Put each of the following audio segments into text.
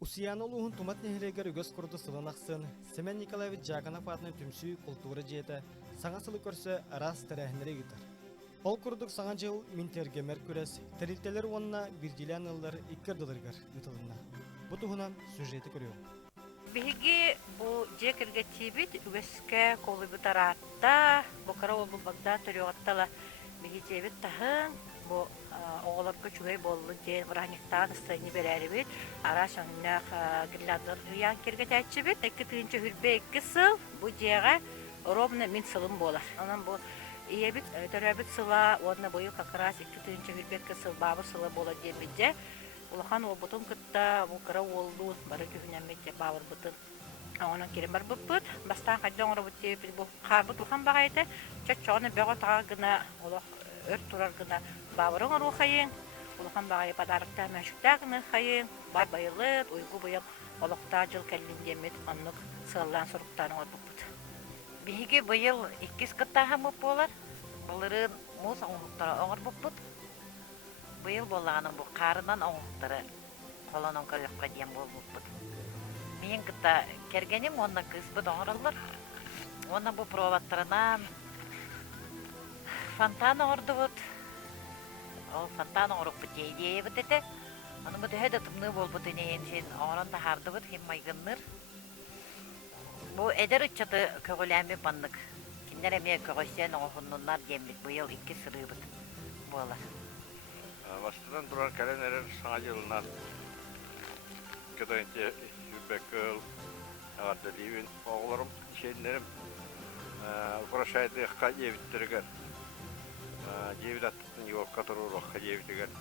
Усияны улуғын тумат нехелегер үгөс құрды сылын ақсын, Семен Николаевич Жаканов атының түмсүй культура жеті саңа сылы көрсі арас тәрәхінері гитар. Ол құрдық саңа жыл минтергемер көрес, тәрілтелер онына бірділен ылдар иккерділергер ұтылына. Бұтығынан сюжеті көріу. Биһиги бу жекерге тибит үгөскө колу бутаратта бокара ол багда төрөттала биһи жебит тахын бу оголорго чугай болду же браниктан стыни берербит арашаннах гилладыр уян керге тачыбит 2-тыгынчы хүрбе 2 сыл бу жега ровно 1000 сылым болар. Анан бу иебит төрөбит сыла онна бою как раз 2-тыгынчы хүрбе 2 сыл бабы сылы болот дебит. Улахан ол бутун кытта бу кара олду бары күнәмәтте бавыр бутун. Аны кирем бар буппут, бастан кайдан ора бутте бу карбы тухан багайты, чачоны бага тага гына олох өр турар гына бавырың ору хайын. Улахан багай подарыкта мәшүктә гына хайын. Бай байлы, уйгу буяп олохта жыл келлин демет аннык сыллан суруктан ор буппут. Биһиге быйыл 2 кыттаһы болар. Булырын мус оңуктара оңор буппут. Быйыл болағаның бұл қарынан оңықтыры қоланын көліққа дем болбұппыд. Мен күтті кергенім, онына кыспыд оңырылыр. Онына бұл проваттарынан фонтан оңырды бұд. Ол фонтан оңырық бұд дейдейі бұд еді. Оны бұд өйді тұмны бол бұд енейін сен оңырында харды бұд, хем майғынныр. Бұл әдір үтчаты көгіләмі бандық. Кендер әме көгістен оңғыннар дембет бұйыл 2 сыры бұд болар. Бастыдан тұрар кәлен әрер саңа жылынан кедайынте үрбәккіл ағарды дейбін оғыларым шейінлерім құрашайды қа ебіттірігер жебіт аттықтың еуаққа тұрыр оққа жебіттігер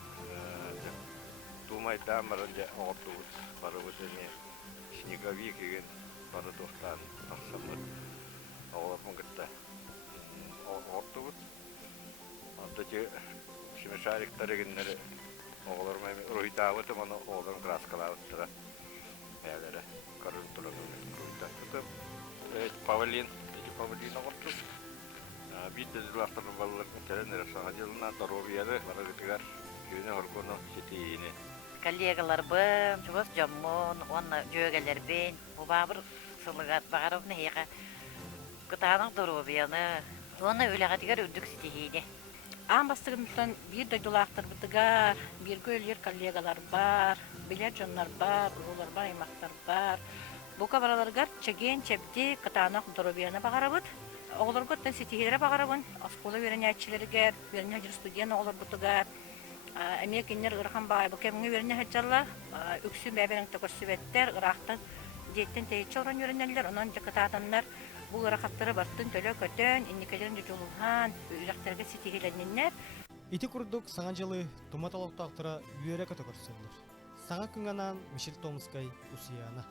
думай дамырын жа оғырды бұд бары бұд әне снеговик еген бары доқтан ақсамыр оғылармын күтті оғырды бұд анда же шариктар егенлері оғыларым әме рухитауытым, оны оғыларым краскалауыттыра әлері қарын тұрағын рухитауытым. Павелин оғыртым. Бейді зүлақтырын балылардың тәрін әрісаңа жылына здоровьялы барағытығар күйіне ғырғыны сетейіне. Коллегалар бім, жұбыз жаммын, оны жөгелер бен, бұл бабыр сылығат бағарывны хеға күтағының здоровьяны, оны өліғатығар үрдік сетейіне. Бастығымыздан bir дойдулақтыр бұтығар, bir көлер коллегалар бар, білер жонлар бар, ұлылар бар, аймақтар бар. Бұл қабараларғар чеген, чепті, қытанақ дұрубияны бағарабыд. Оғылар көттен сетігелері бағарабын, асқолы веріне әтшілергер, веріне жыр студияны оғылар бұтығар. Әмекенлер ұрған бағай бұл кәміңе веріне әтшалла, үксі бәберің төкөсі бәттер, ұрақтың деттен тәйітші ұран верінелер, онан жықытатынлар. Бұл ұрақаттары бартын төлі көтен, инникелерін жолуған, үйрақтарға сетегеленінер. Ити құрдық саңа жылы тумат алауқтақтыра үйері көті көрсетілер. Саңа күнганан Мишель Томскай Усияна.